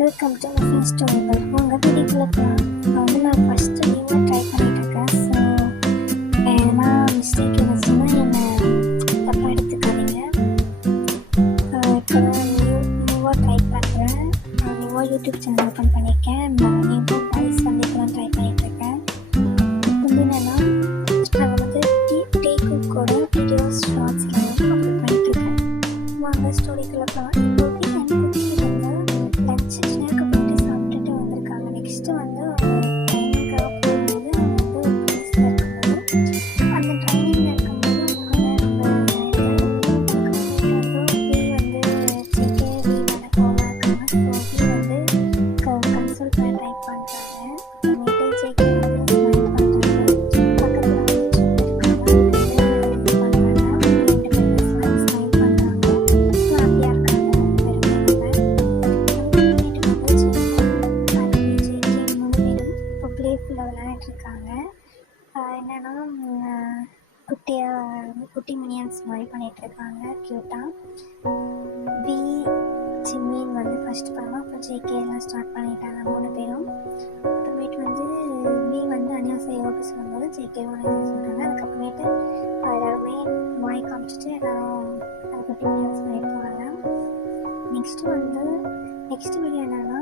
Welcome to முஃபின் ஸ்டோரிகள். உங்கள் வீடியோக்குள்ளே போகலாம். இப்போ வந்து நான் ஃபஸ்ட்டு நியூவாக ட்ரை பண்ணிகிட்ருக்கேன். ஸோ எதனா மிஸ்டேக் இருந்துச்சுன்னா என்னை தப்பாக எடுத்துக்காதீங்க. இப்போ தான் நியூவாக ட்ரை பண்ணுறேன். நான் நியூவாக யூடியூப் சேனல் ஓப்பன் பண்ணியிருக்கேன். நான் நியூவாக வாய்ஸ் வந்து இப்போ தான் ட்ரை பண்ணிகிட்ருக்கேன். வந்து என்னென்னா நாங்கள் வந்து டீ குக்கோட வீடியோஸ் ஷார்ட்ஸ்லாம் வந்து அப்லோட் பண்ணிகிட்ருக்கேன். வாங்க ஸ்டோரிக்குள்ளே போகலாம். விளையாண்டுருக்காங்க. என்னென்னா குட்டி மினியன்ஸ் மாதிரி பண்ணிகிட்ருக்காங்க க்யூட்டாக. பி ஜிம்மின் வந்து ஃபஸ்ட்டு பண்ணோம். அப்புறம் ஜேகே எல்லாம் ஸ்டார்ட் பண்ணிட்டாங்க 3 பேரும். அப்புறமேட்டு வந்து பி வந்து அனியாசை யோகா சொல்லும்போது ஜேகேவும் அனியாசை சொல்கிறாங்க. அதுக்கப்புறமேட்டு எல்லாருமே வாய் காமிச்சிட்டு எல்லோரும் அது குட்டி மினியன்ஸ் மாதிரி போனாங்க. நெக்ஸ்ட் வீடியோ என்னென்னா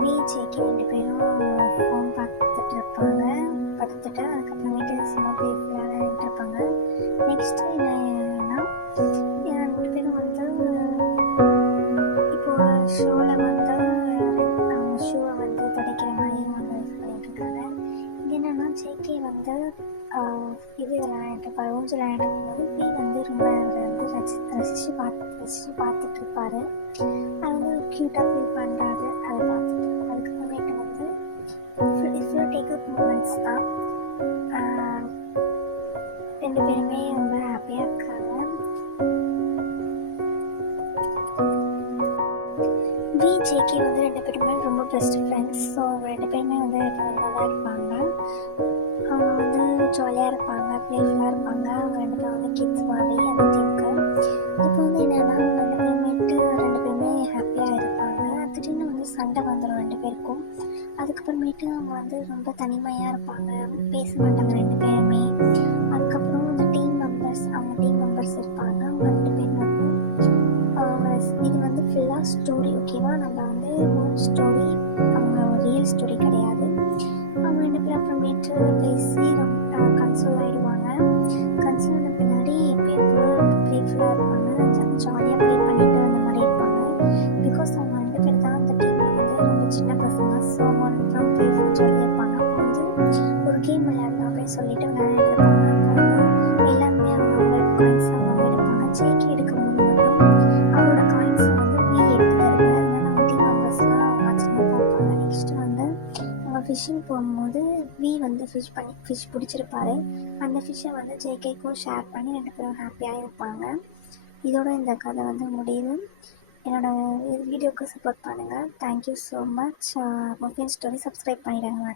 பி ஜேகே 2 பேரும் ஃபோன் பார்த்துட்டு இருப்பாங்க படுத்துட்டு. அதுக்கப்புறமேட்டு சும்மா போய் விளையாடிட்டு இருப்பாங்க. நெக்ஸ்ட்டு என்னன்னா 2 பேரும் வந்து இப்போ ஷோவில் வந்து அவங்க ஷூவை வந்து துடைக்கிற மாதிரி வந்து பண்ணிட்டு இருக்காங்க. இது என்னன்னா ஜேகே வந்து இது விளையாடிட்டு இருப்பார். ஊஞ்சல் விளையாடிட்டு இருக்கும்போது பி வந்து ரொம்ப வந்து ரசித்து பார்த்துட்டு இருப்பார். அது வந்து க்யூட்டாக ஃபீல் பண்ணுறாரு அதை பார்த்துட்டு. அதுக்கப்புறமேட்டு வந்து ஃபுல்லாக டேக்அப் மூமெண்ட்ஸ் தான். 2 பேருமே ரொம்ப ஹாப்பியாக இருக்காங்க. பி ஜேகே வந்து 2 பேருமே ரொம்ப பெஸ்ட் ஃப்ரெண்ட்ஸ். ஸோ 2 பேருமே வந்து நல்லா தான் இருப்பாங்க. அவங்க வந்து ஜாலியாக இருப்பாங்க, ப்ளேஃபுல்லாக இருப்பாங்க. அவங்க 2 பேரும் வந்து கிட்ஸ் மாதிரி அந்த டீமுக்கு. இப்போ வந்து என்னென்னா 2 பேருமே ஹாப்பியாக இருப்பாங்க. திடீர்னு வந்து சண்டை வந்துடும் 2 பேருக்கும். அதுக்கப்புறமேட்டு அவங்க வந்து ரொம்ப தனிமையாக இருப்பாங்க, பேச மாட்டாங்க 2 பேருமே. அதுக்கப்புறம் அந்த டீம் மெம்பர்ஸ் இருப்பாங்க. அவங்க 2 பேரும் வந்து இது வந்து ஃபுல்லாக ஸ்டோரி, ஓகேவா? நம்ம வந்து ஸ்டோரி, அவங்க ரியல் ஸ்டோரி கிடையாது. அவங்க 2 பேரும் அப்புறமேட்டு பேசி ரொம்ப கன்சோல் ஆகிடுவாங்க. கன்சோல் ஆன பின்னாடி எப்பயும் போல ப்ளேஃபுல்லாக இருப்பாங்க, ஜாலியாக ப்ளே பண்ணிட்டு அந்த மாதிரி இருப்பாங்க. பிகாஸ் அவங்க 2 பேர் தான் அந்த டீமில் வந்து ரொம்ப சின்ன பசங்க. ஸோ அவங்க அப்புறம் ப்ளேஃபுல் ஜாலியாக இருப்பாங்க. அப்போ வந்து ஒரு கேம் விளையாடலாம் அப்படின்னு சொல்லிட்டு விளையாடிட்டு இருப்பாங்க. அப்போ வந்து எல்லாருமே அவங்களோட காயின்ஸ் அவங்க எடுப்பாங்க. ஜேகே எடுக்கும்போது மட்டும் அவரோட காயின்ஸை வந்து பி எடுத்து தருவாங்க. அதனால அவங்க டீம் மெம்பர்ஸ்லாம் அவங்க சின்ன பார்ப்பாங்க. நெக்ஸ்ட்டு வந்து அவங்க ஃபிஷ்ஷிங் போகும்போது பி வந்து ஃபிஷ் பிடிச்சிருப்பாரு. அந்த ஃபிஷ்ஷை வந்து ஜேகேக்கும் ஷேர் பண்ணி 2 பேரும் ஹாப்பியாக இருப்பாங்க. இதோட இந்த கதை வந்து முடியுது. என்னோடய வீடியோவுக்கு சப்போர்ட் பண்ணுங்கள். Thank you so much. Muffin story subscribe பண்ணிடுங்க.